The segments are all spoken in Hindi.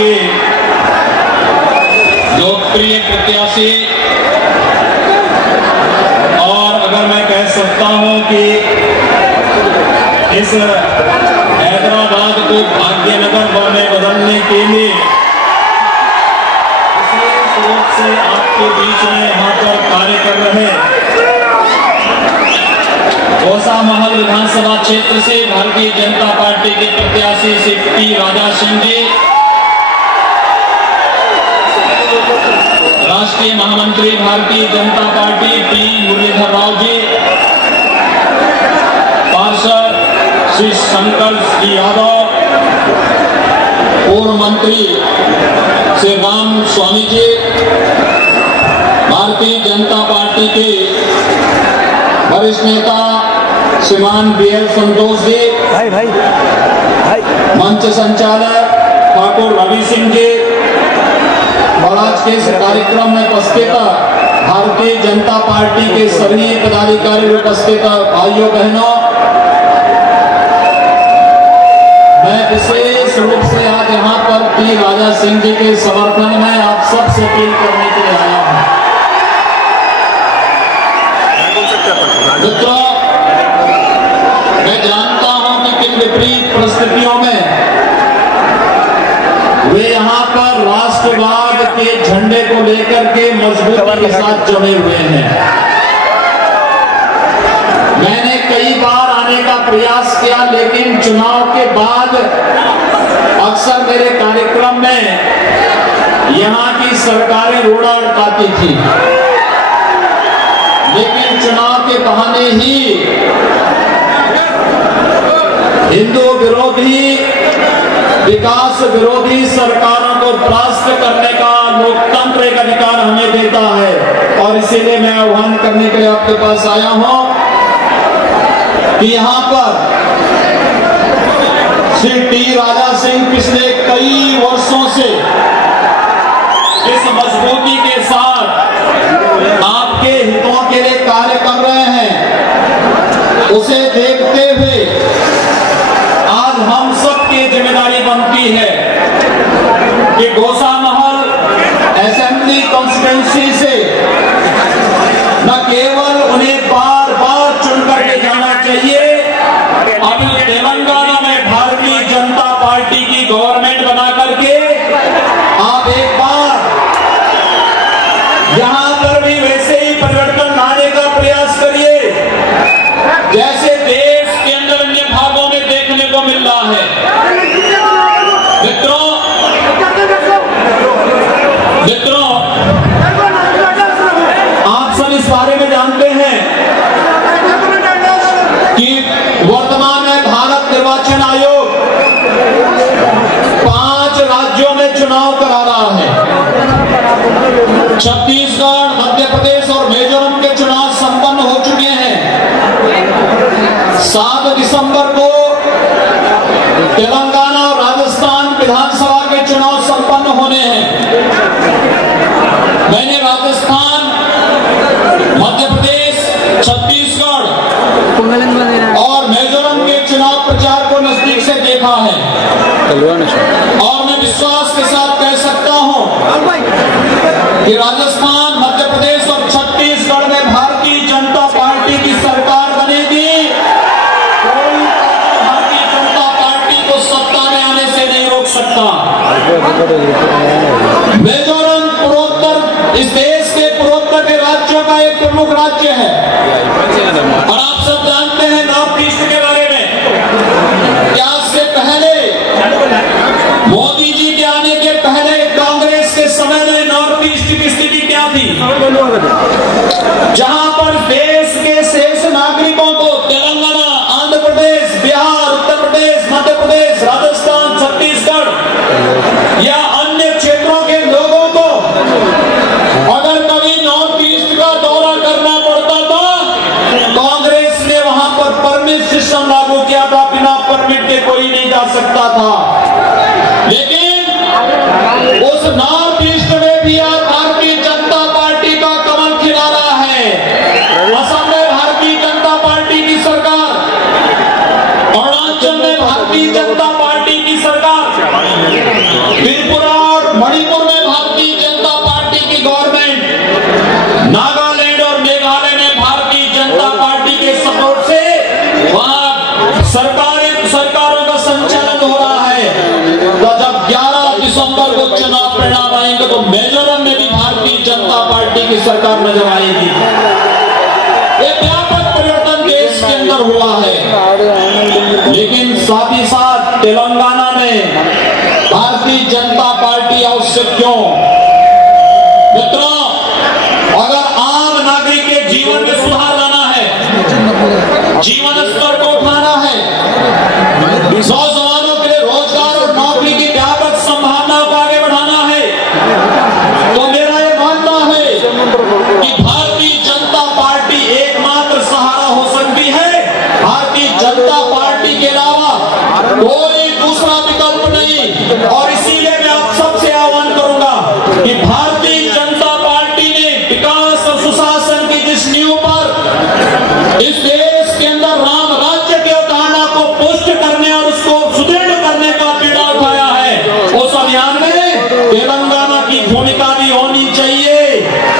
के लोकप्रिय प्रत्याशी और अगर मैं कह सकता हूं कि इस हैदराबाद को भाग्यनगर में बदलने के लिए विशेष रूप से आपके बीच में यहाँ पर कार्य कर रहे गौशामहल विधानसभा क्षेत्र से भारतीय जनता पार्टी के प्रत्याशी श्री टी राजा सिंह जी, राष्ट्रीय महामंत्री भारतीय जनता पार्टी पी मुरलीधर राव जी, पार्षद श्री शंकर यादव, पूर्व मंत्री श्री राम स्वामी जी, भारतीय जनता पार्टी के वरिष्ठ नेता श्रीमान BL संतोष जी, मंच संचालक ठाकुर रवि सिंह जी और आज के इस कार्यक्रम में उपस्थित भारतीय जनता पार्टी के सभी पदाधिकारी उपस्थित भाइयों बहनों, मैं विशेष रूप से आज यहाँ पर टी राजा सिंह जी के समर्थन में आप सबसे अपील करने के लिए आया हूँ। मित्रों, मैं जानता हूं कि किन विपरीत परिस्थितियों में वे यहाँ पर राष्ट्रवाद के झंडे को लेकर के मजबूती के साथ जमे हुए हैं। मैंने कई बार आने का प्रयास किया, लेकिन चुनाव के बाद अक्सर मेरे कार्यक्रम में यहाँ की सरकारें रोड़ा अटकाती थी, लेकिन चुनाव के बहाने ही हिंदू विरोधी, विकास विरोधी सरकारों को परास्त करने का लोकतंत्र एक अधिकार हमें देता है। और इसीलिए मैं आह्वान करने के लिए आपके पास आया हूं कि यहाँ पर श्री टी राजा सिंह पिछले कई वर्षों से इस मजबूती के साथ आपके हितों के लिए कार्य कर रहे हैं। उसे देखते हुए आज हम सबकी जिम्मेदारी बनती है कि गौशामहल असेंबली कॉन्स्टिट्यूंसी से न केवल उन्हें बार बार चुनकर के जाना चाहिए, अब तेलंगाना में भारतीय जनता पार्टी की गवर्नमेंट बना करके आप एक बार यहां पर भी वैसे ही परिवर्तन लाने का प्रयास करिए जैसे देश के अंदर अन्य भागों में देखने को मिल रहा है। मित्रों, आप सब इस बारे में जानते हैं कि वर्तमान में भारत निर्वाचन आयोग 5 राज्यों में चुनाव करा रहा है। छत्तीसगढ़, मध्य प्रदेश और मिजोरम के चुनाव संपन्न हो चुके हैं। 7 दिसंबर को तेलंगाना और राजस्थान विधानसभा के चुनाव संपन्न होने हैं। मैंने राजस्थान, मध्य प्रदेश, छत्तीसगढ़ और मिजोरम के चुनाव प्रचार को नजदीक से देखा है और मैं विश्वास के साथ कह सकता हूं कि राजस्थान, मध्य प्रदेश और छत्तीसगढ़ में भारतीय जनता पार्टी की सरकार बनेगी। कोई भारतीय जनता पार्टी को सत्ता में आने से नहीं रोक सकता। मिजोरम पूर्वोत्तर, इस देश के पूर्वोत्तर के राज्यों का एक प्रमुख राज्य है और आप सब जानते हैं नॉर्थ ईस्ट के बारे में। क्या इससे पहले, मोदी जी के आने के पहले कांग्रेस के समय में नॉर्थ ईस्ट की स्थिति क्या थी? जहां पर देश के शेष नागरिकों को तेलंगाना, आंध्र प्रदेश, बिहार, उत्तर प्रदेश, मध्य प्रदेश, राजस्थान, छत्तीसगढ़ या अन्य क्षेत्रों के लोगों को अगर कभी नॉर्थ ईस्ट का दौरा करना पड़ता था, कांग्रेस ने वहां पर परमिट सिस्टम लागू किया था। बिना परमिट के कोई नहीं जा सकता था। लेकिन उस नॉर्थ ईस्ट में भी भारतीय जनता पार्टी का कमल खिला रहा है। की सरकार नजर आएगी। ये व्यापक परिवर्तन देश के अंदर हुआ है। लेकिन साथ ही साथ तेलंगाना में भारतीय जनता पार्टी अवश्य क्यों? मित्रों, अगर आम नागरिक के जीवन में सुधार लाना है, जीवन स्तर को उठाना है, नौजवानों के लिए रोजगार और नौकरी की व्यापक संभावनाओं को आगे बढ़ाना है, तो मेरा ये मानना है कि भारतीय जनता पार्टी एकमात्र सहारा हो सकती है। भारतीय जनता पार्टी के अलावा कोई दूसरा विकल्प नहीं। और इसीलिए मैं आप सबसे आह्वान करूंगा कि भारतीय जनता पार्टी ने विकास और सुशासन की जिस नींव पर इस देश के अंदर राम राज्य की अवधारणा को पुष्ट करने और उसको सुदृढ़ करने का बीड़ा उठाया है, उस अभियान में तेलंगाना की भूमिका भी होनी चाहिए।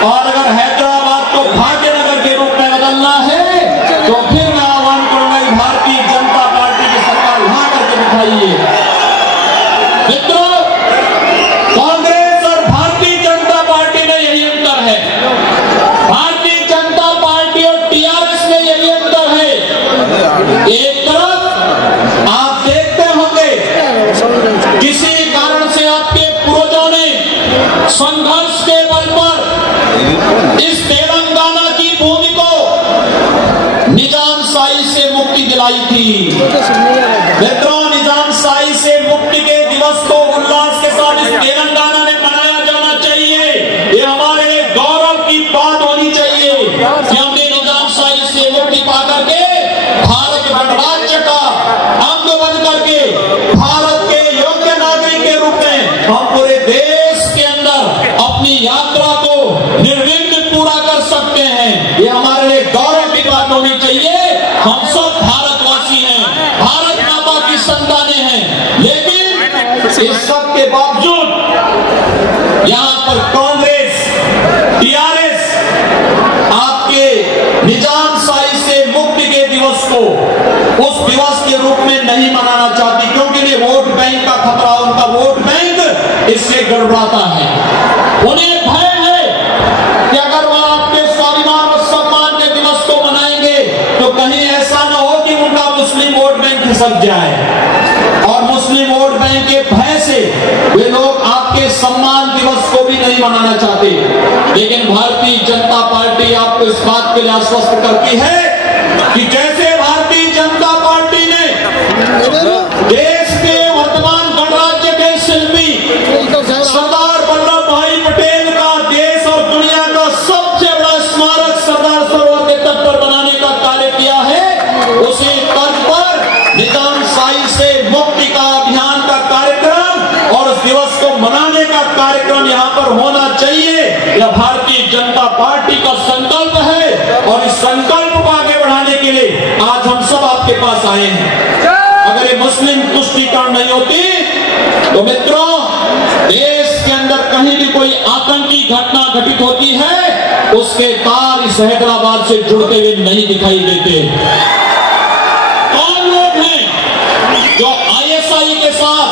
और अगर हैदराबाद को भाग्यनगर के रूप में बदलना है तो फिर मैं आह्वान करूंगा कि भारतीय जनता पार्टी की सरकार वहां करके दिखाइए। मित्रों, कांग्रेस और भारतीय जनता पार्टी में यही अंतर है। भारतीय जनता पार्टी और टीआरएस में यही अंतर है। एक तरफ आप देखते होंगे किसी कारण से आपके पूर्वजों ने संघर्ष के बल पर इस तेलंगाना की भूमि को निजामशाही से मुक्ति दिलाई थी। मित्रों, निजामशाही से मुक्ति के दिवस को उल्लास के साथ इस तेलंगाना में मनाया जाना चाहिए। ये हमारे लिए गौरव की बात होनी चाहिए कि हमने निजामशाही से मुक्ति पाकर के भारत गणराज्य का अंग बन करके भारत के योग्य नागरिक के रूप में हम पूरे देश के अंदर अपनी यात्रा को निर्विघ्न पूरा कर सकते हैं। ये हमारे लिए गौरव की बात होनी चाहिए। हम सब भारतवासी हैं, भारत माता की संतानें हैं। लेकिन इस सब के बावजूद यहां पर कांग्रेस, टीआरएस आपके निजामशाही से मुक्ति के दिवस को उस दिवस के रूप में नहीं मनाना चाहती, क्योंकि ये वोट बैंक का खतरा, उनका वोट बैंक इससे गड़बड़ाता है। उन्हें भय है कि अगर वह आपके स्वाभिमान और सम्मान के दिवस को मनाएंगे तो कहीं ऐसा न हो कि उनका मुस्लिम वोट बैंक खिसक जाए। और मुस्लिम वोट बैंक के भय से वे लोग आपके सम्मान दिवस को भी नहीं मनाना चाहते। लेकिन भारतीय जनता पार्टी आपको इस बात के लिए आश्वस्त करती है कि जैसे भारतीय जनता पार्टी ने देश के वर्तमान गणराज्य के शिल्पी सरदार वल्लभ भाई पटेल का देश और दुनिया का सबसे बड़ा स्मारक सरदार सरोवर के तट पर बनाने का कार्य किया है, उसी तर्ज पर निजामशाही से मुक्ति का अभियान का कार्यक्रम और उस दिवस को मनाने का कार्यक्रम यहाँ पर होना चाहिए। यह भारतीय जनता पार्टी का संकल्प है और इस संकल्प को आगे बढ़ाने के लिए आज हम सब आपके पास आए हैं। अगर ये मुस्लिम तुष्टीकरण नहीं होती तो मित्रों, देश के अंदर कहीं भी कोई आतंकी घटना घटित होती है, उसके तार इस हैदराबाद से जुड़ते हुए नहीं दिखाई देते। कौन लोग हैं जो आईएसआई के साथ,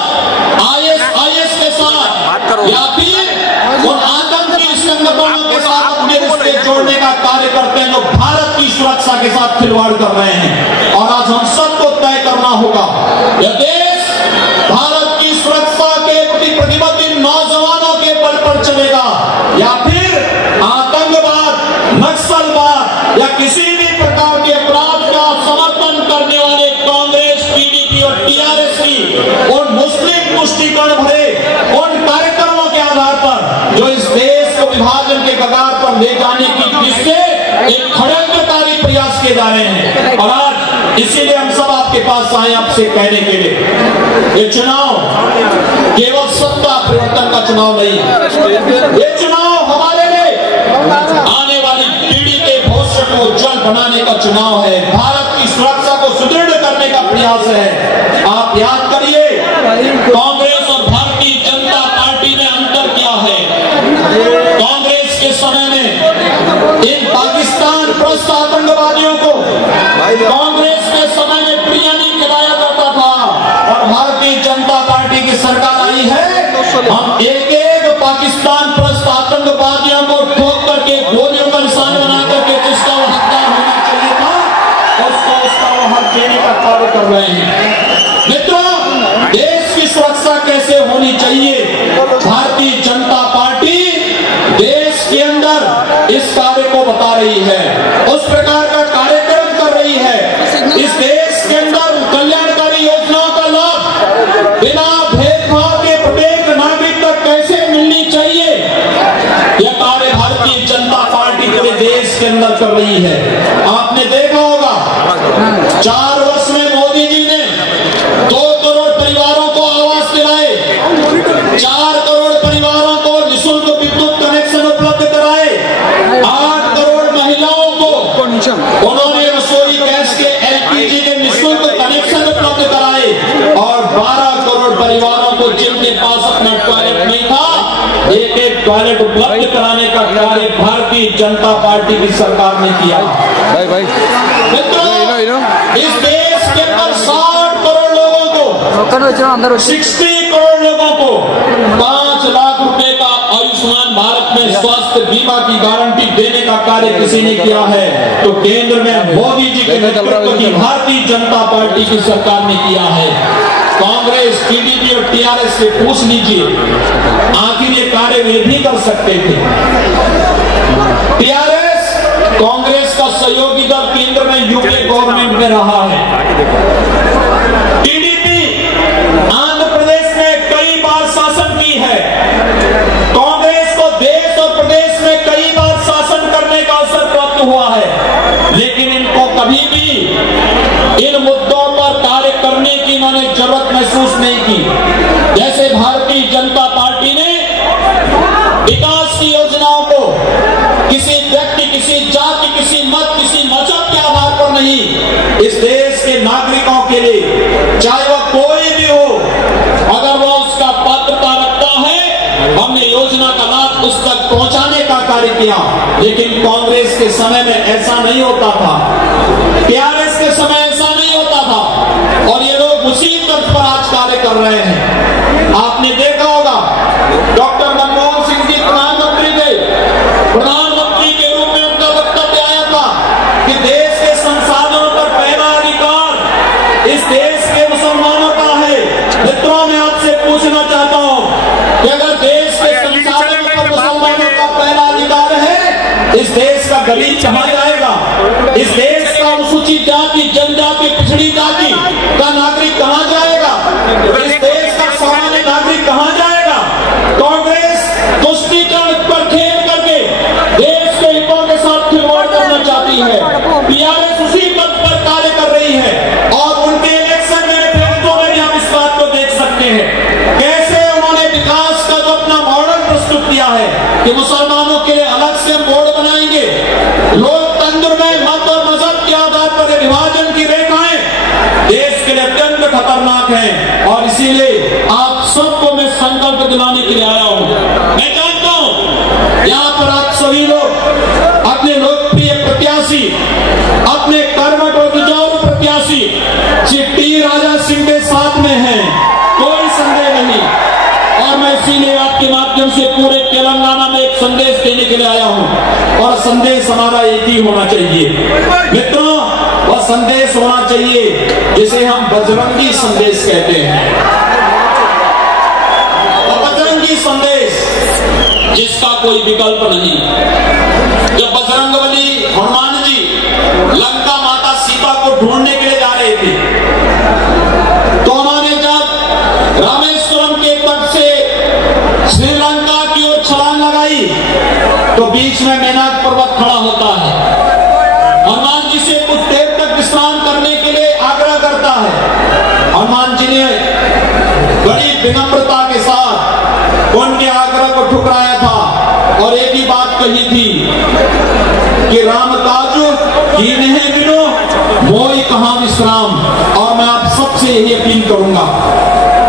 आईएसआईएस के साथ या फिर उन आतंकी संगठनों के साथ अपने रिश्ते जोड़ने का कार्य करते हैं, जो भारत की सुरक्षा के साथ खिलवाड़ कर रहे हैं। और आज हम सबको तय करना होगा, यह देश भारत की सुरक्षा के प्रति प्रतिबद्ध नौजवानों के बल पर चलेगा या फिर आतंकवाद, नक्सलवाद या किसी भी प्रकार के अपराध का समर्थन करने वाले कांग्रेस, टीडीपी और टीआरएस की उन मुस्लिम तुष्टीकरण भरे उन कार्यक्रमों के आधार पर जो इस देश को विभाजन के कगार पर ले जाने की दृष्टि से एक षड्यंत्रकारी प्रयास किए जा रहे हैं। और आज इसीलिए हम सब आपके पास आए आपसे कहने के लिए, ये चुनाव केवल सत्ता परिवर्तन का चुनाव नहीं है। ये चुनाव हमारे लिए आने वाली पीढ़ी के भविष्य को उज्जवल बनाने का चुनाव है, भारत की सुरक्षा को सुदृढ़ करने का प्रयास है। आप याद करिए, कांग्रेस और भारतीय जनता पार्टी में अंतर क्या है। कांग्रेस के समय में इन पाकिस्तान प्रस्त आतंकवादियों को कांग्रेस के समय में बिरयानी खिलाया जाता था, और भारतीय जनता पार्टी की सरकार आई है, हम एक एक पाकिस्तान प्रस्त आतंकवादियों को ठोक करके रही है, उस प्रकार का कार्यक्रम कर रही है। इस देश के अंदर कल्याणकारी योजनाओं का लाभ बिना भेदभाव के प्रत्येक नागरिक तक कैसे मिलनी चाहिए, यह कार्य भारतीय जनता पार्टी पूरे देश के अंदर कर रही है। आपने देखा होगा 4 वर्ष में मोदी जी ने 2 करोड़ परिवारों को आवास दिलाए, 4 करोड़ परिवारों को निःशुल्क विद्युत कनेक्शन उपलब्ध कराए, 8 करोड़ महिलाओं को उन्होंने रसोई गैस के LPG के निःशुल्क कनेक्शन उपलब्ध कराए और 12 करोड़ परिवारों को जिनके पास अपना टॉयलेट नहीं था, एक टॉयलेट उपलब्ध कराने का कार्य भारतीय जनता पार्टी की सरकार ने किया। मित्रों, इस देश के अंदर 60 करोड़ लोगों को 60 करोड़ लोगों को 5 लाख रुपए का आयुष्मान भारत में स्वास्थ्य बीमा की गारंटी देने का कार्य किसी ने किया है तो केंद्र में मोदी जी के नेतृत्व की भारतीय जनता पार्टी की सरकार ने किया है। कांग्रेस, टीडीपी और टीआरएस से पूछ लीजिए, आखिर ये कार्य वे भी कर सकते थे। टीआरएस कांग्रेस का सहयोगी दल केंद्र में यूपीए गवर्नमेंट में रहा है। टीडीपी आंध्र प्रदेश में कई बार शासन की है। कांग्रेस को देश और प्रदेश में कई बार शासन करने का अवसर प्राप्त हुआ है, लेकिन इनको कभी भी इन मुद्दों पर कार्य करने की इन्होंने जरूरत महसूस नहीं की। जैसे भारतीय जनता पार्टी ने विकास की योजनाओं को किसी व्यक्ति, किसी जाति, किसी मत, किसी मजहब के आधार पर नहीं, इस देश के नागरिकों के लिए, चाहे वह कोई भी हो, अगर वह उसका पात्रता रखता है, हमने योजना का लाभ उस तक पहुंचाने का कार्य किया। लेकिन कांग्रेस के समय में ऐसा नहीं होता था, टीआरएस के समय ऐसा नहीं होता था और ये लोग उसी तर्ज पर आज कार्य कर रहे हैं। आपने देखा होगा डॉक्टर मनमोहन सिंह जी प्रधानमंत्री थे, प्रधानमंत्री के रूप में उनका वक्तव्य आया था कि देश के संसाधनों पर पहला अधिकार इस देश के मुसलमानों का है। मित्रों, मैं आपसे पूछना चाहता हूं कि अगर देश के संसाधनों पर मुसलमानों का पहला अधिकार है, इस देश का गरीब कहां जाएगा? इस देश का अनुसूचित जाति, जनजाति, पिछड़ी जाति का नागरिक कहां जाएगा? इस देश का सामान्य नागरिक कहां जाएगा? कांग्रेस तुष्टीकरण पर खेल करके देश के हितों के साथ खिलवाड़ करना चाहती है। टीआरएस उसी पद पर कार्य कर रही है और उनके इलेक्शन मैनिफेस्टो में भी हम इस बात को देख सकते हैं कैसे उन्होंने विकास का जो अपना मॉडल प्रस्तुत किया है कि मुसलमानों के लिए अलग से हम बोर्ड बनाएंगे। लोकतंत्र में मत और मजहब के आधार पर विभाजन की रेखाएं देश के लिए अत्यंत खतरनाक हैं और इसीलिए आप सबको मैं संकल्प दिलाने के लिए आया हूं। मैं जानता हूं यहां पर आप सभी लोग अपने लोकप्रिय प्रत्याशी, अपने कर्मठ और जुझारू प्रत्याशी चिट्टी राजा सिंह के साथ में हैं, कोई संदेह नहीं। और मैं इसीलिए आपके माध्यम से पूरे तेलंगाना में एक संदेश देने के लिए आया हूं और संदेश हमारा एक ही होना चाहिए। मित्रों, वह संदेश होना चाहिए जिसे हम बजरंगी संदेश कहते हैं। बजरंगी संदेश जिसका कोई विकल्प नहीं। जब बजरंगबली हनुमान जी लंका माता सीता को ढूंढने के लिए जा रहे थे तो उन्होंने जब रामेश्वरम के तट से श्रीलंका की ओर छलांग लगाई तो बीच में मेनाक पर्वत खड़ा होता है। हनुमान जी से कुछ देर तक विश्राम करने के लिए आग्रह करता है। हनुमान जी ने बड़ी विनम्रता के साथ उनके आग्रह को ठुकराया था और एक ही बात कही थी कि राम काजू कीन्हे बिनो मोई कहां विश्राम। और मैं आप सबसे यही अपील करूंगा,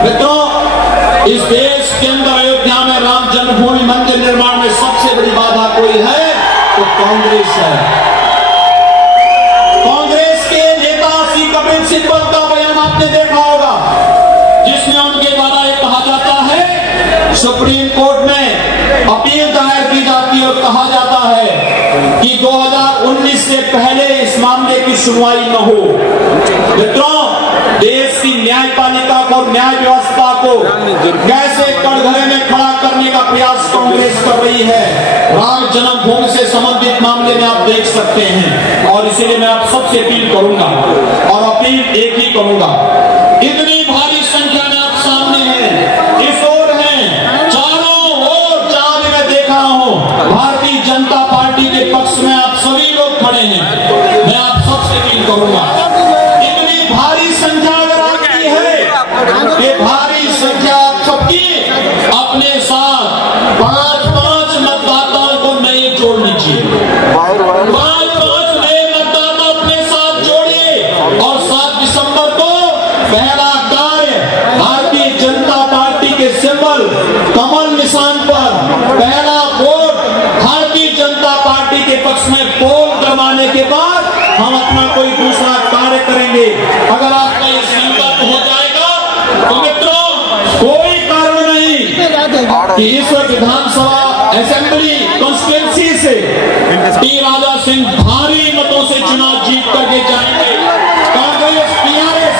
मित्रों, इस देश के अंदर अयोध्या में राम जन्मभूमि मंदिर निर्माण में सबसे बड़ी बाधा कोई है तो कांग्रेस है। कांग्रेस के नेता श्री कपिल सिब्बल का बयान आपने देखा होगा जिसमें उनके द्वारा ये कहा जाता है, सुप्रीम कोर्ट में अपील दायर की जाती है और कहा जाता है कि 2019 से पहले इस मामले की सुनवाई न हो। मित्रों, देश की न्यायपालिका को, न्याय व्यवस्था को कैसे कटघरे में खड़ा करने का प्रयास कांग्रेस कर रही है। राम जन्मभूमि से संबंधित मामले नतीजे में आप देख सकते हैं। और इसीलिए मैं आप सबसे अपील करूंगा और अपील एक ही करूंगा, इतनी भारी संख्या में आप सामने हैं, इस ओर हैं, चारों ओर जहां भी मैं देख रहा हूं भारतीय जनता पार्टी के पक्ष में आप सभी लोग खड़े हैं। मैं आप सबसे अपील करूंगा, इतनी भारी संख्या अगर आपकी है, ये भारी संख्या आप सबकी अपने साथ 5-5 मतदाताओं को नए जोड़ लीजिए, 5-5 नए मतदाता अपने साथ जोड़िए और 7 दिसंबर को पहला कार्य भारतीय जनता पार्टी के सिंबल कमल निशान पर पहला वोट भारतीय जनता पार्टी के पक्ष में पोल करवाने के बाद हम अपना कोई दूसरा कार्य करेंगे। अगर आपका ये संकल्प हो जाएगा तो मित्रों, कोई कारण नहीं कि इस विधानसभा असेंबली कॉन्स्टिट्यूंसी से टी राजा सिंह भारी मतों से चुनाव जीत करके जाएंगे। कांग्रेस, टीआरएस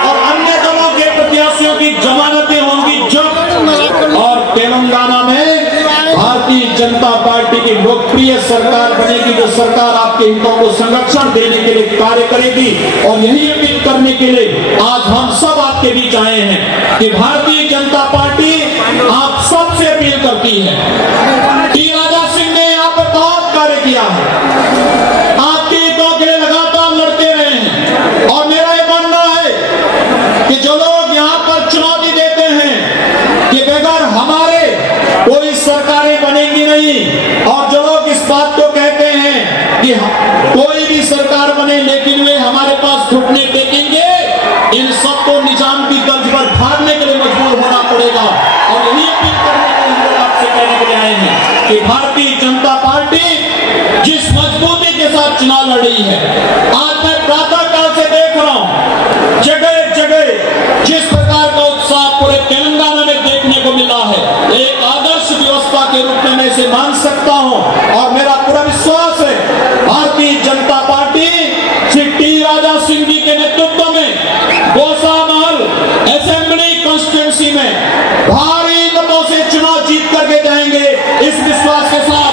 और अन्य दलों के प्रत्याशियों की जमानतें होंगी जब्त और तेलंगाना में भारतीय जनता पार्टी की लोकप्रिय सरकार बनेगी, जो सरकार आपके हितों को संरक्षण देने के लिए कार्य करेगी। और यही अपील करने के लिए आज हम सब आपके बीच आए हैं कि भारतीय जनता पार्टी आप सबसे अपील करती है। टी राजा सिंह ने यहाँ पर बहुत कार्य किया है, आपके हितों के लिए लगातार लड़ते रहे हैं और मेरा यह मानना है कि जो लोग यहाँ पर चुनौती देते हैं कि बगैर हमारे कोई सरकारें बनेंगी नहीं, और जो लोग इस बात को कहते हैं कि कोई भी सरकार बने लेकिन वे हमारे पास घुटने टेकेंगे, इन सबको निजाम की तर्ज पर भागने के लिए मजबूर होना पड़ेगा। और यही अपील करने के लिए हम लोग आपसे कहने के लिए आए हैं कि भारतीय जनता पार्टी जिस मजबूती के साथ चुनाव लड़ रही है, आज मैं प्रातः काल से देख रहा हूं जगह जगह जिस प्रकार का उत्साह पूरे तेलंगाना में देखने को मिला है, एक आदर्श व्यवस्था के रूप में मैं इसे मान सकता हूं। और मेरा पूरा विश्वास है भारतीय जनता पार्टी श्री टी राजा सिंह जी के नेतृत्व में गोसामहल असेंबली कॉन्स्टिट्यूंसी में भारी मतों से चुनाव जीत करके जाएंगे। इस विश्वास के साथ